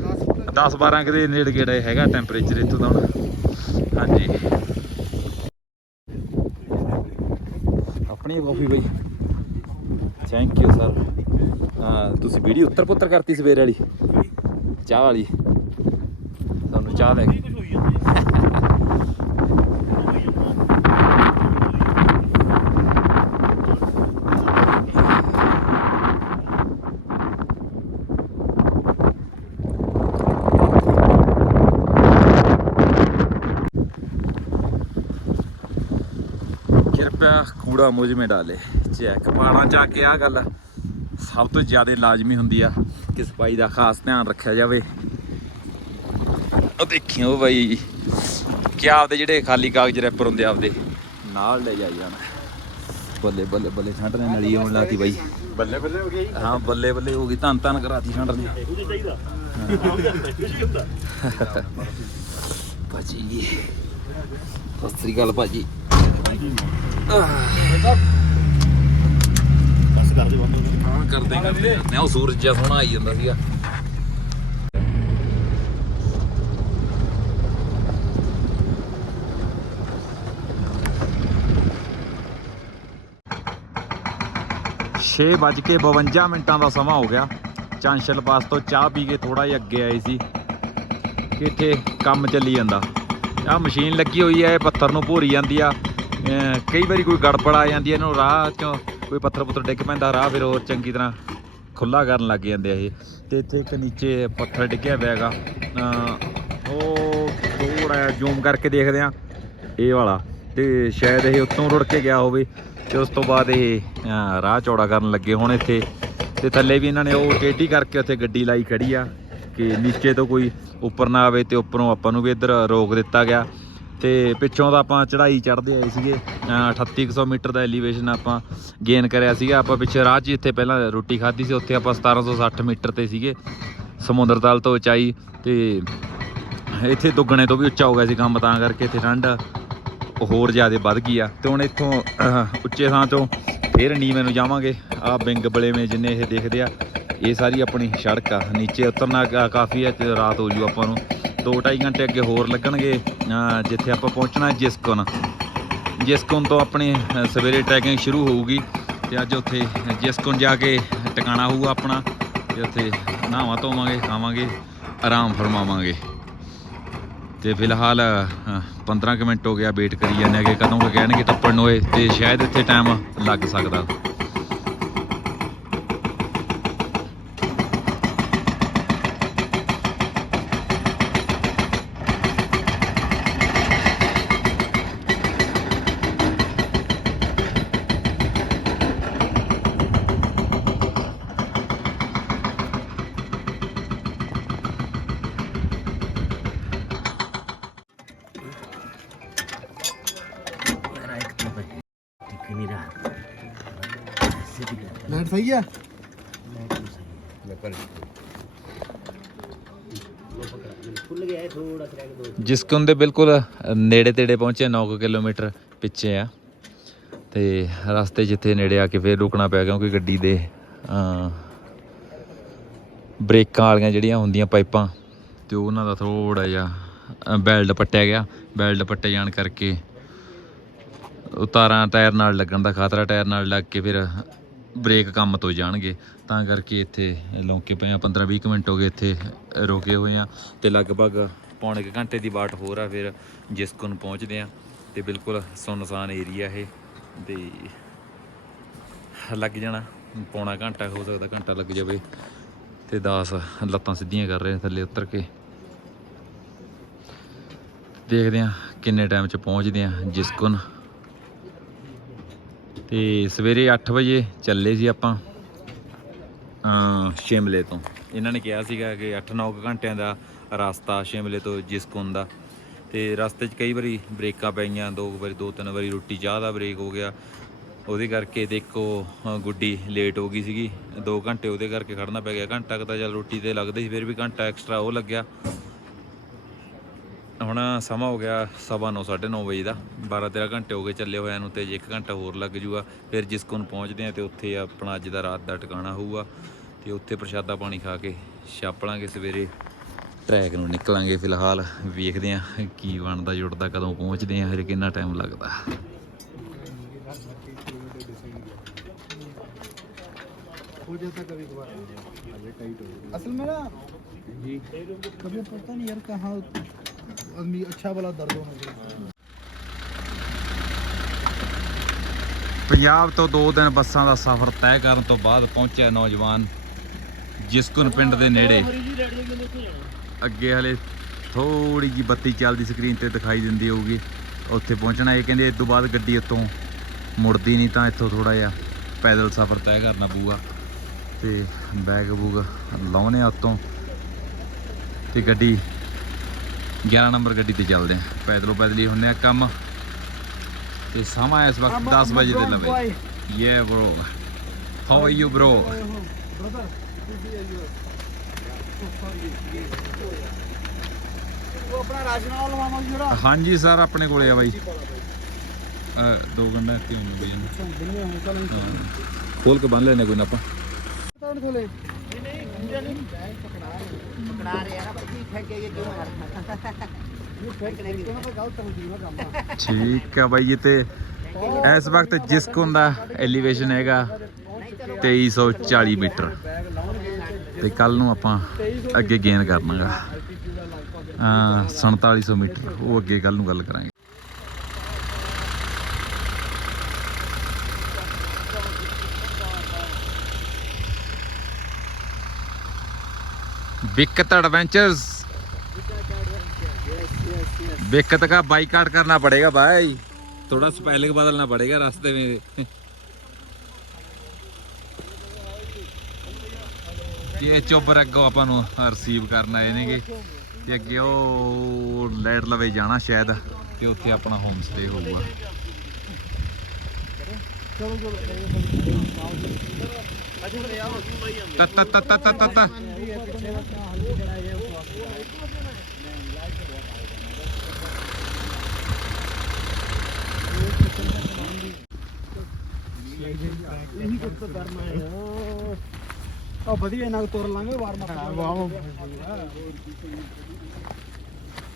10 10 12 ਕੁ ਦੇ ਨੇੜੇ ਗੇੜਾ ਹੈਗਾ ਟੈਂਪਰੇਚਰ ਇੱਥੋਂ ਦਾ ਹੁਣ ਹਾਂਜੀ ਆਪਣੀ ਕਾਫੀ ਥੈਂਕ ਯੂ ਸਰ ਤੁਸੀਂ ਵੀਡੀਓ ਉੱਤਰ ਪੁੱਤਰ ਕਰਤੀ ਸਵੇਰ ਵਾਲੀ। ਚਾਹ ਵਾਲੀ। ਤੁਹਾਨੂੰ ਚਾਹ ਲੈ ਕੇ। ਕੂੜਾ ਮੁਝ ਮੇ ਡਾਲੇ ਚੈੱਕ ਪਾਣਾ ਚਾ ਕੇ ਆ ਗੱਲ। ਸਭ ਤੋਂ ਜ਼ਿਆਦਾ ਲਾਜ਼ਮੀ ਹੁੰਦੀ ਆ ਕਿ ਸਫ਼ਾਈ ਦਾ ਖਾਸ ਧਿਆਨ ਰੱਖਿਆ ਜਾਵੇ। ਉਹ ਦੇਖਿਓ ਬਾਈ। ਕਿ ਆਪਦੇ ਜਿਹੜੇ ਖਾਲੀ ਕਾਗਜ਼ ਰੈਪਰ ਹੁੰਦੇ ਆਪਦੇ ਨਾਲ ਲੈ ਜਾਈ ਜਾਣਾ। ਬੱਲੇ ਬੱਲੇ ਬੱਲੇ ਠੰਡ ਨੇ ਨਲੀ ਆਉਣ ਲਾਤੀ ਬਾਈ। ਬੱਲੇ ਬੱਲੇ ਹੋ ਗਿਆ ਹਾਂ ਬੱਲੇ ਬੱਲੇ ਹੋ ਗਈ। ਧੰਨ ਧੰਨ ਕਰਾਤੀ ਠੰਡ ਨੇ ਇਹੋ ਚਾਹੀਦਾ। ਭਾਜੀ ਸਤਿ ਸ੍ਰੀ ਅਕਾਲ ਭਾਜੀ। ਬਸ ਬੰਦ ਹਾਂ ਕਰਦੇ ਕਰਦੇ। ਮੈਂ ਉਹ ਸੂਰਜ ਜਿਹਾ ਸੋਹਣਾ ਆਈ ਜਾਂਦਾ ਸੀਗਾ। ਛੇ ਵੱਜ ਕੇ 52 ਮਿੰਟਾਂ ਦਾ ਸਮਾਂ ਹੋ ਗਿਆ। ਚਾਂਸ਼ਲ ਪਾਸ ਤੋਂ ਚਾਹ ਪੀ ਕੇ ਥੋੜਾ ਜਿਹਾ ਅੱਗੇ ਆਏ ਸੀ। ਕਿ ਇੱਥੇ ਕੰਮ ਚੱਲੀ ਜਾਂਦਾ। ਆ ਮਸ਼ੀਨ ਲੱਗੀ ਹੋਈ ਹੈ ਇਹ ਪੱਥਰ ਨੂੰ ਭੋਰੀ ਜਾਂਦੀ ਆ। ਕਈ ਵਾਰੀ ਕੋਈ ਗੜਬੜ ਆ ਜਾਂਦੀ ਹੈ, ਇਹਨੂੰ ਰਾਹ ਚੋਂ ਕੋਈ ਪੱਥਰ ਪੁੱਤਰ ਡਿੱਗ ਪੈਂਦਾ, ਰਾਹ ਫਿਰ ਹੋਰ ਚੰਗੀ ਤਰ੍ਹਾਂ ਖੁੱਲਾ ਕਰਨ ਲੱਗ ਜਾਂਦੇ ਆ ਇਹ। ਤੇ ਇੱਥੇ ਇੱਕ ਨੀਚੇ ਪੱਥਰ ਡਿੱਗਿਆ ਪਿਆ ਹੈਗਾ। ਉਹ ਥੋੜਾ ਜ਼ੂਮ ਕਰਕੇ ਦੇਖਦੇ ਆ ਇਹ ਵਾਲਾ। ਤੇ ਸ਼ਾਇਦ ਇਹ ਉੱਤੋਂ ਰੁੜ ਕੇ ਗਿਆ ਹੋਵੇ ਤੇ ਉਸ ਤੋਂ ਬਾਅਦ ਇਹ ਰਾਹ ਚੌੜਾ ਕਰਨ ਲੱਗੇ ਹੁਣ ਇੱਥੇ। ਤੇ ਥੱਲੇ ਵੀ ਇਹਨਾਂ ਨੇ ਉਹ ਟੇਢੀ ਕਰਕੇ ਉੱਥੇ ਗੱਡੀ ਲਾਈ ਖੜੀ ਆ ਕਿ ਨੀਚੇ ਤੋਂ ਕੋਈ ਉੱਪਰ ਨਾ ਆਵੇ ਤੇ ਉੱਪਰੋਂ ਆਪਾਂ ਨੂੰ ਵੀ ਇੱਧਰ ਰੋਕ ਦਿੱਤਾ ਗਿਆ। ਤੇ ਪਿੱਛੋਂ ਦਾ ਆਪਾਂ ਚੜ੍ਹਾਈ ਚੜ੍ਹਦੇ ਆਏ ਸੀਗੇ, ਅਹ 3800 ਮੀਟਰ ਦਾ ਐਲੀਵੇਸ਼ਨ ਆਪਾਂ ਗੇਨ ਕਰਿਆ ਸੀਗਾ। ਆਪਾਂ ਪਿੱਛੇ ਰਾਹ 'ਚ ਇੱਥੇ ਪਹਿਲਾਂ ਰੋਟੀ ਖਾਧੀ ਸੀ, ਉੱਥੇ ਆਪਾਂ 1760 ਮੀਟਰ ਤੇ ਸੀਗੇ, ਸਮੁੰਦਰ ਤਲ ਤੋਂ ਉਚਾਈ ਤੇ ਇੱਥੇ ਦੁੱਗਣੇ ਤੋਂ ਵੀ ਉੱਚਾ ਹੋ ਗਿਆ ਸੀ ਕੰਮ, ਤਾਂ ਕਰਕੇ ਇੱਥੇ ਠੰਡ ਹੋਰ ਜ਼ਿਆਦਾ ਵੱਧ ਗਈ ਆ। ਤੇ ਹੁਣ ਇੱਥੋਂ ਉੱਚੇ ਥਾਂ ਤੋਂ ਫੇਰ ਨੀਵੇਂ ਨੂੰ ਜਾਵਾਂਗੇ। ਆ ਬਿੰਗ ਬਲੇਵੇਂ ਜਿੰਨੇ ਇਹ ਦੇਖਦੇ ਆ, ਇਹ ਸਾਰੀ ਆਪਣੀ ਸੜਕ ਆ। ਨੀਚੇ ਉਤਰਨਾ ਕਾਫੀ ਹੈ ਤੇ ਰਾਤ ਹੋ ਜੂ ਆਪਾਂ ਨੂੰ। 2.5 ਘੰਟੇ ਅੱਗੇ ਹੋਰ ਲੱਗਣਗੇ ਅਹ, ਜਿੱਥੇ ਆਪਾਂ ਪਹੁੰਚਣਾ ਜਿਸਕਨ। ਜਿਸਕਨ ਤੋਂ ਆਪਣੀ ਸਵੇਰੇ ਟਰੈਕਿੰਗ ਸ਼ੁਰੂ ਹੋਊਗੀ ਤੇ ਅੱਜ ਉੱਥੇ ਜਿਸਕਨ ਜਾ ਕੇ ਟਿਕਾਣਾ ਹੋਊਗਾ ਆਪਣਾ ਤੇ ਉੱਥੇ ਨਹਾਵਾਂ ਧੋਵਾਂਗੇ ਖਾਵਾਂਗੇ ਆਰਾਮ ਫਰਮਾਵਾਂਗੇ। ਤੇ ਫਿਲਹਾਲ ਅਹ, 15 ਕੁ ਮਿੰਟ ਹੋ ਗਿਆ ਵੇਟ ਕਰੀ ਜਾਂਦੇ ਆ ਕਿ ਕਦੋਂ ਕਹਿਣਗੇ ਟੱਪਣ ਨੂੰ ਇਹ ਤੇ ਸ਼ਾਇਦ ਇੱਥੇ ਟਾਈਮ ਲੱਗ ਸਕਦਾ। ਸਹੀ ਆ? ਜਿਸਕਨ ਦੇ ਬਿਲਕੁਲ ਨੇੜੇ ਤੇੜੇ ਪਹੁੰਚੇ 9 ਕਿਲੋਮੀਟਰ ਪਿੱਛੇ ਆ। ਤੇ ਰਸਤੇ ਜਿੱਥੇ ਨੇੜੇ ਆ ਕੇ ਫੇਰ ਰੁਕਣਾ ਪਿਆ, ਕਿਉਂਕਿ ਗੱਡੀ ਦੇ ਬ੍ਰੇਕਾਂ ਵਾਲੀਆਂ ਜਿਹੜੀਆਂ ਹੁੰਦੀਆਂ ਪਾਈਪਾਂ, ਤੇ ਉਹਨਾਂ ਦਾ ਥੋੜਾ ਜਿਹਾ ਬੈਲਟ ਪੱਟਿਆ ਗਿਆ। ਬੈਲਟ ਪੱਟੇ ਜਾਣ ਕਰਕੇ ਉਤਾਰਾਂ ਟਾਇਰ ਨਾਲ ਲੱਗਣ ਦਾ ਖਤਰਾ, ਟਾਇਰ ਨਾਲ ਲੱਗ ਕੇ ਫਿਰ ਬ੍ਰੇਕ ਕੰਮ ਤੋਂ ਜਾਣਗੇ। ਤਾਂ ਕਰਕੇ ਇੱਥੇ ਲੌਂਕੇ ਪਏ ਆ 15 20 ਮਿੰਟ ਹੋ ਗਏ ਇੱਥੇ ਰੁਕੇ ਹੋਏ ਆ ਤੇ ਲਗਭਗ ਪੌਣੇ ਕੁ ਘੰਟੇ ਦੀ ਬਾਟ ਹੋਰ ਆ ਫਿਰ ਜਿਸਕੁਨ ਪਹੁੰਚਦੇ ਆ ਤੇ ਬਿਲਕੁਲ ਸੁਨਸਾਨ ਏਰੀਆ ਇਹ ਤੇ ਲੱਗ ਜਾਣਾ। ਪੌਣਾ ਘੰਟਾ ਹੋ ਸਕਦਾ ਘੰਟਾ ਲੱਗ ਜਾਵੇ ਤੇ 10 ਲੱਤਾਂ ਸਿੱਧੀਆਂ ਕਰ ਰਹੇ ਥੱਲੇ ਉਤਰ ਕੇ। ਦੇਖਦੇ ਆ ਕਿੰਨੇ ਟਾਈਮ ਚ ਪਹੁੰਚਦੇ ਆ ਜਿਸਕੁਨ ਤੇ ਸਵੇਰੇ 8 ਵਜੇ ਚੱਲੇ ਸੀ ਆਪਾਂ ਸ਼ਿਮਲੇ ਤੋਂ। ਇਹਨਾਂ ਨੇ ਕਿਹਾ ਸੀਗਾ ਕਿ 8-9 ਘੰਟਿਆਂ ਦਾ ਰਸਤਾ ਸ਼ਿਮਲੇ ਤੋਂ ਜਿਸਕੋਨ ਦਾ। ਤੇ ਰਸਤੇ 'ਚ ਕਈ ਵਾਰੀ ਬ੍ਰੇਕਾਂ ਪਈਆਂ ਦੋ ਵਾਰੀ ਦੋ ਤਿੰਨ ਵਾਰੀ ਰੋਟੀ ਚਾਹ ਦਾ ਬ੍ਰੇਕ ਹੋ ਗਿਆ। ਉਹਦੇ ਕਰਕੇ ਦੇਖੋ ਅ, ਗੁੱਡੀ ਲੇਟ ਹੋ ਗਈ ਸੀਗੀ। 2 ਘੰਟੇ ਉਹਦੇ ਕਰਕੇ ਖੜਨਾ ਪੈ ਗਿਆ। ਘੰਟਾ ਕੁ ਤਾਂ ਚੱਲ ਰੋਟੀ ਤੇ ਲੱਗਦੇ ਸੀ ਫਿਰ ਵੀ ਘੰਟਾ ਐਕਸਟਰਾ ਉਹ ਲੱਗਿਆ। ਹੁਣ ਸਮਾਂ ਹੋ ਗਿਆ ਸਵਾ ਨੌ, ਸਾਢੇ 9 ਵਜੇ ਦਾ 12 13 ਘੰਟੇ ਹੋ ਗਏ ਚੱਲੇ ਹੋਇਆਂ ਨੂੰ ਤੇ ਜੇ 1 ਘੰਟਾ ਹੋਰ ਲੱਗ ਜੂਗਾ ਫਿਰ ਜਿਸਕੋਨ ਪਹੁੰਚਦੇ ਆ ਤੇ ਉੱਥੇ ਆਪਣਾ ਅੱਜ ਦਾ ਰਾਤ ਦਾ ਟਿਕਾਣਾ ਹੋਊਗਾ ਤੇ ਉੱਥੇ ਪ੍ਰਸ਼ਾਦਾ ਪਾਣੀ ਖਾ ਕੇ ਛਾਪਲਾਂਗੇ ਸਵੇਰੇ ਟਰੈਕ ਨੂੰ ਨਿਕਲਾਂਗੇ ਫਿਲਹਾਲ ਵੇਖਦੇ ਆ ਕੀ ਬਣਦਾ ਜੁੜਦਾ ਕਦੋਂ ਪਹੁੰਚਦੇ ਆ ਹਜੇ ਕਿੰਨਾ ਟਾਈਮ ਲੱਗਦਾ हो जाता कभी कभार असल में ना जी कभी पता नहीं यार कहाँ आदमी अच्छा वाला दर्द होना चाहिए ਪੰਜਾਬ ਤੋਂ 2 ਦਿਨ ਬੱਸਾਂ ਦਾ ਸਫ਼ਰ ਤੈਅ ਕਰਨ ਤੋਂ ਬਾਅਦ ਪਹੁੰਚਿਆ ਨੌਜਵਾਨ ਜਿਸਕੁਨ ਪਿੰਡ ਦੇ ਨੇੜੇ ਅੱਗੇ ਹਲੇ ਥੋੜੀ ਜੀ ਬੱਤੀ ਚੱਲਦੀ ਸਕਰੀਨ ਤੇ ਦਿਖਾਈ ਦਿੰਦੀ ਹੋਊਗੀ ਉੱਥੇ ਪਹੁੰਚਣਾ ਇਹ ਕਹਿੰਦੇ ਇਸ ਤੋਂ ਬਾਅਦ ਗੱਡੀ ਇੱਥੋਂ ਮੁੜਦੀ ਨਹੀਂ ਤਾਂ ਇੱਥੋਂ ਥੋੜਾ ਜਿਹਾ ਪੈਦਲ ਸਫ਼ਰ ਤੈਅ ਕਰਨਾ ਪਊਗਾ ਤੇ ਬੈਗ ਬੂਗ ਲਾਉਣੇ ਆ ਉੱਤੋਂ ਤੇ ਗੱਡੀ ग्यारह नंबर गड्डी चलते हैं। पैदलो पैदल ही होंने कम। तो समा इस वक्त दस बजे तक लगे। ये bro how are you bro हाँ। जी सर अपने को भाई। दो घंटे हाँ। के बन लेने कोई ना पकड़ा रहे यार भाई फेंक के ये क्यों मारता ये फेंक नहीं तो ना गलत हो गई ना काम ਠੀਕ ਆ ਬਾਈ ਇਹ ਤੇ ਇਸ ਵਕਤ ਜਿਸਕੁਨ ਦਾ ਐਲੀਵੇਸ਼ਨ ਹੈਗਾ 2340 ਮੀਟਰ ਤੇ ਕੱਲ ਨੂੰ ਆਪਾਂ ਅੱਗੇ ਗੇਨ ਕਰਨਾਗਾ ਆ 4700 ਮੀਟਰ ਉਹ ਅੱਗੇ ਕੱਲ ਨੂੰ ਗੱਲ ਕਰਾਂਗੇ बिकत एडवेंचर्स बिकत का बाइकाट करना पड़ेगा भाई थोड़ा स्पेलिंग बदलना पड़ेगा रास्ते में ਇਹ ਚੋਬਰ ਅੱਗੋਂ ਆਪਾਂ ਨੂੰ ਰਿਸੀਵ ਕਰਨ ਆਏ ਨੇਗੇ ਤੇ ਅੱਗੇ ਉਹ ਲੈਟ ਲਵੇ ਜਾਣਾ ਸ਼ਾਇਦ ਤੇ ਉੱਥੇ ਆਪਣਾ ਹੋਮ ਸਟੇ ਹੋਊਗਾ ਤਾ ਤਾ ਵਧੀਆ ਇਹਨਾਂ ਤੁਰ ਲਾਂਗੇ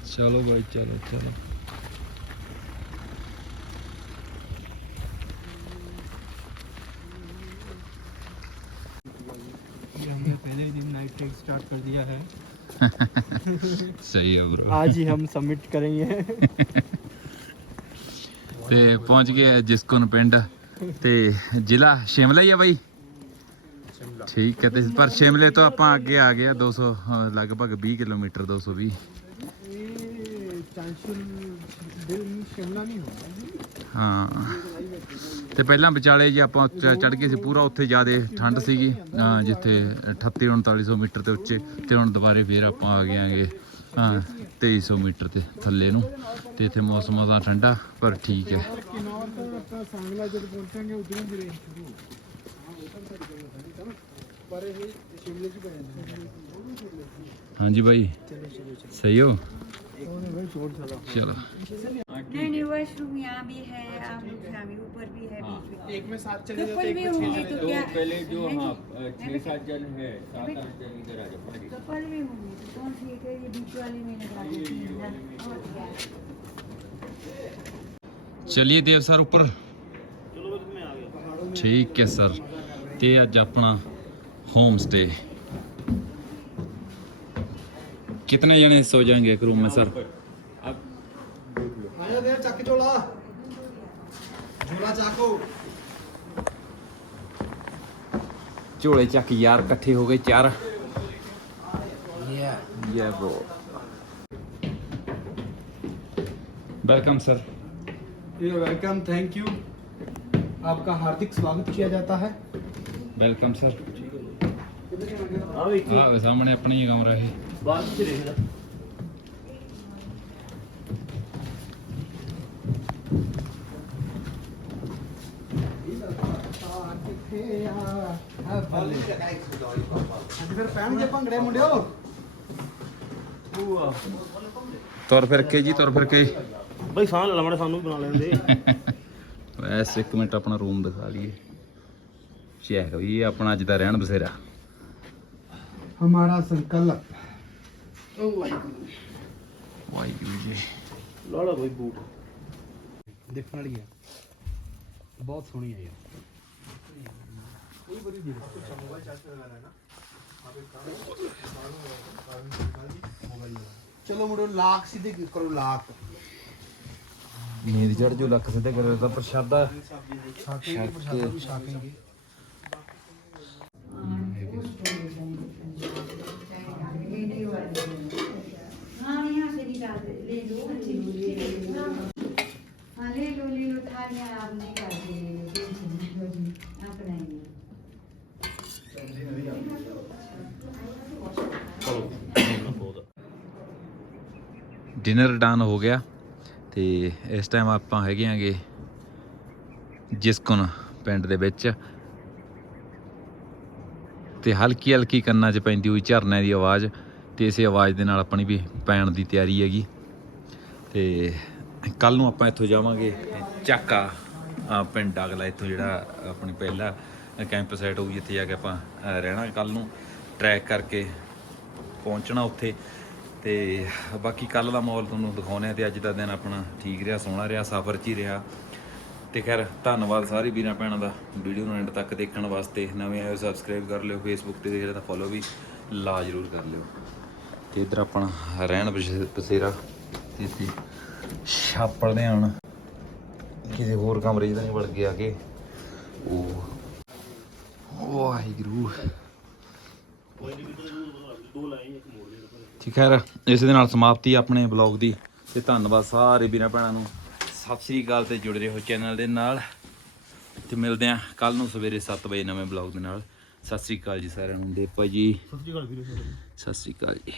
ਚਲੋ ਬਾਈ ਚਲੋ ਚਲੋ। ये हमने पहले ही दिन नाइट ट्रेक स्टार्ट कर दिया है ਸਹੀ ਆ bro आज ही हम सबमिट करेंगे ਤੇ ਪਹੁੰਚ ਗਏ ਜਿਸਕੁਨ ਪਿੰਡ ਤੇ ਜ਼ਿਲ੍ਹਾ ਸ਼ਿਮਲਾ ਹੀ ਆ ਬਾਈ ਠੀਕ ਹੈ ਤੇ ਪਰ ਸ਼ਿਮਲੇ ਤੋਂ ਆਪਾਂ ਅੱਗੇ ਆ ਗਏ ਆ 200 ਹਾਂ, ਲਗਭਗ 20 ਕਿਲੋਮੀਟਰ 220 ये चांशुल दिल शिमला नहीं होगा ਹਾਂ ਤੇ ਪਹਿਲਾਂ ਵਿਚਾਲੇ ਜੇ ਆਪਾਂ ਚੜ ਗਏ ਸੀ, ਪੂਰਾ ਉੱਥੇ ਜਿਆਦੇ ਠੰਡ ਸੀਗੀ। ਜਿੱਥੇ 38 3900 ਮੀਟਰ ਤੇ ਉੱਚੇ, ਤੇ ਹੁਣ ਦੁਬਾਰੇ ਫੇਰ ਆਪਾਂ ਆ ਗਏ ਆਂਗੇ 2300 ਮੀਟਰ ਤੇ ਥੱਲੇ ਨੂੰ। ਤੇ ਇੱਥੇ ਮੌਸਮ ਦਾ ਠੰਡਾ, ਪਰ ਠੀਕ ਹੈ। ਹਾਂਜੀ ਬਾਈ। ਸਹੀ ਹੋ? चला ਚਲੋ नहीं नहीं वॉशरूम यहाँ भी है आप लोग यहाँ भी ऊपर भी है बीच में एक में साथ चले कपल भी होंगे तो क्या पहले जो है हाँ नहीं? छह सात जन है सात आठ जन इधर आ जाओ हाँ जी। कपल भी होंगे तो कौन सी एक है ये बीच वाली में लगा देती है ना और क्या ਚਲਿਏ ਦੇਵ ਸਰ ਉੱਪਰ ਚਲੋ ਬਸ ਮੈਂ ਆ ਗਿਆ ਠੀਕ ਹੈ ਸਰ ਤੇ ਅੱਜ ਆਪਣਾ होम स्टे कितने जने सो जाएँगे एक रूम में सर झोले। चक। यार कट्ठे हो गए चार। Welcome sir welcome thank you आपका हार्दिक स्वागत किया जाता है। वेलकम सर हाँ, सामने अपनी ही कमरा रहे। ਬਾਅਦ ਫਿਰ ਤੁਰ ਫਿਰ ਕੇ ਜੀ ਤੁਰ ਫਿਰ ਕੇ। ਬਈ ਸਾਹ ਲੈ ਲਵਣ ਸਾਨੂੰ ਬਣਾ ਲੈਂਦੇ ਵੈਸ ਇੱਕ ਮਿੰਟ ਆਪਣਾ ਰੂਮ ਦਿਖਾ ਲਈਏ। ਚੈੱਕ ਵੀ ਇਹ ਆਪਣਾ ਅੱਜ ਦਾ ਰਹਿਣ ਬਸੇਰਾ। ਹਮਾਰਾ ਸੰਕਲਪ ਉਹ ਵਾਹਿਗੁਰੂ। ਵਾਹਿਗੁਰੂ ਜੀ। ਲਾਲਾ ਬਈ ਬੂਟ। ਦੇਖਣ ਵਾਲੀ ਆ। ਬਹੁਤ ਸੋਹਣੀ ਆ ਯਾਰ। ਕੋਈ ਬੜੀ ਜੀ ਮੋਬਾਈਲ ਚਾਰਜ ਲਗਾ ਲੈਣਾ ਚਲੋ ਮੁੰਡੋ ਲਾਕ ਸਿੱਧੇ ਕਰੋ ਲਾਕ ਨੀਂਦ ਚੜ ਜੋ ਲੱਕ ਸਿੱਧੇ ले लो ले लो ले लो हाँ ले लो ले लो थालियाँ आप निकाल के ले लो टेंशन नहीं होगी आप बनाएंगे ਚਲੋ ਇੰਨਾ ਬਹੁਤ ਡਿਨਰ ਡਨ ਹੋ ਗਿਆ ਤੇ ਇਸ ਟਾਈਮ ਆਪਾਂ ਹੈਗੇ ਆਂਗੇ ਜਿਸਕੁਨ ਪਿੰਡ ਦੇ ਵਿੱਚ ਤੇ ਹਲਕੀ ਹਲਕੀ ਕੰਨਾਂ 'ਚ ਪੈਂਦੀ ਹੋਈ ਝਰਨੇ ਦੀ ਆਵਾਜ਼ ਤੇ ਇਸੇ ਆਵਾਜ਼ ਦੇ ਨਾਲ ਆਪਣੀ ਵੀ ਪੈਣ ਦੀ ਤਿਆਰੀ ਹੈਗੀ। ਤੇ ਕੱਲ ਨੂੰ ਆਪਾਂ ਇੱਥੋਂ ਜਾਵਾਂਗੇ ਚੱਕਾ ਪਿੰਡ ਅਗਲਾ ਇੱਥੋਂ ਜਿਹੜਾ ਆਪਣੀ ਪਹਿਲਾ ਕੈਂਪ ਸਾਈਟ ਹੋਊ ਜਿੱਥੇ ਜਾ ਕੇ ਆਪਾਂ ਰਹਿਣਾ ਕੱਲ ਨੂੰ। ਟਰੈਕ ਕਰਕੇ ਪਹੁੰਚਣਾ ਉੱਥੇ। ਤੇ ਬਾਕੀ ਕੱਲ ਦਾ ਮਾਹੌਲ ਤੁਹਾਨੂੰ ਦਿਖਾਉਣੇ ਆ ਤੇ ਅੱਜ ਦਾ ਦਿਨ ਆਪਣਾ ਠੀਕ ਰਿਹਾ, ਸੋਹਣਾ ਰਿਹਾ, ਸਫ਼ਰ 'ਚ ਹੀ ਰਿਹਾ। ਤੇ ਖੈਰ, ਧੰਨਵਾਦ ਸਾਰੇ ਵੀਰਾਂ ਭੈਣਾਂ ਦਾ। ਵੀਡੀਓ ਨੂੰ ਐਂਡ ਤੱਕ ਦੇਖਣ ਵਾਸਤੇ। ਨਵੇਂ ਆਏ ਸਬਸਕ੍ਰਾਈਬ ਕਰ ਲਿਓ ਫੇਸਬੁੱਕ ਤੇ ਦੇਖ ਰਹੇ ਤਾਂ ਫੋਲੋ ਵੀ। ਲਾ ਜ਼ਰੂਰ ਕਰ ਲਿਓ। ਤੇ ਇਧਰ ਆਪਣਾ ਰਹਿਣ ਬਸੇ- ਬਸੇਰਾ ਤੇ ਇੱਥੇ ਛਾਪੜਦੇ ਹਾਂ ਕਿਸੇ ਹੋਰ ਕਮਰੇ 'ਚ ਨਹੀਂ ਵੜ ਕੇ ਆ ਕੇ। ਉਹ ਵਾਹਿਗੁਰੂ। ਠੀਕ ਹੈ ਇਸ ਦੇ ਨਾਲ ਸਮਾਪਤੀ ਆਪਣੇ ਬਲੌਗ ਦੀ। ਤੇ ਧੰਨਵਾਦ ਸਾਰੇ ਵੀਰਾਂ ਭੈਣਾਂ ਨੂੰ। ਸਤਿ ਸ੍ਰੀ ਅਕਾਲ ਤੇ ਜੁੜੇ ਰਹੋ ਚੈਨਲ ਦੇ ਨਾਲ। ਤੇ ਮਿਲਦੇ ਆਂ ਕੱਲ ਨੂੰ ਸਵੇਰੇ 7 ਵਜੇ ਨਵੇਂ ਬਲੌਗ ਦੇ ਨਾਲ। ਸਤਿ ਸ੍ਰੀ ਅਕਾਲ ਜੀ ਸਾਰਿਆਂ ਨੂੰ। ਦੇ ਭਾਜੀ ਸਤਿ ਸ਼੍ਰੀ ਅਕਾਲ ਵੀਰੇ ਸਤਿ ਸ੍ਰੀ ਅਕਾਲ ਜੀ।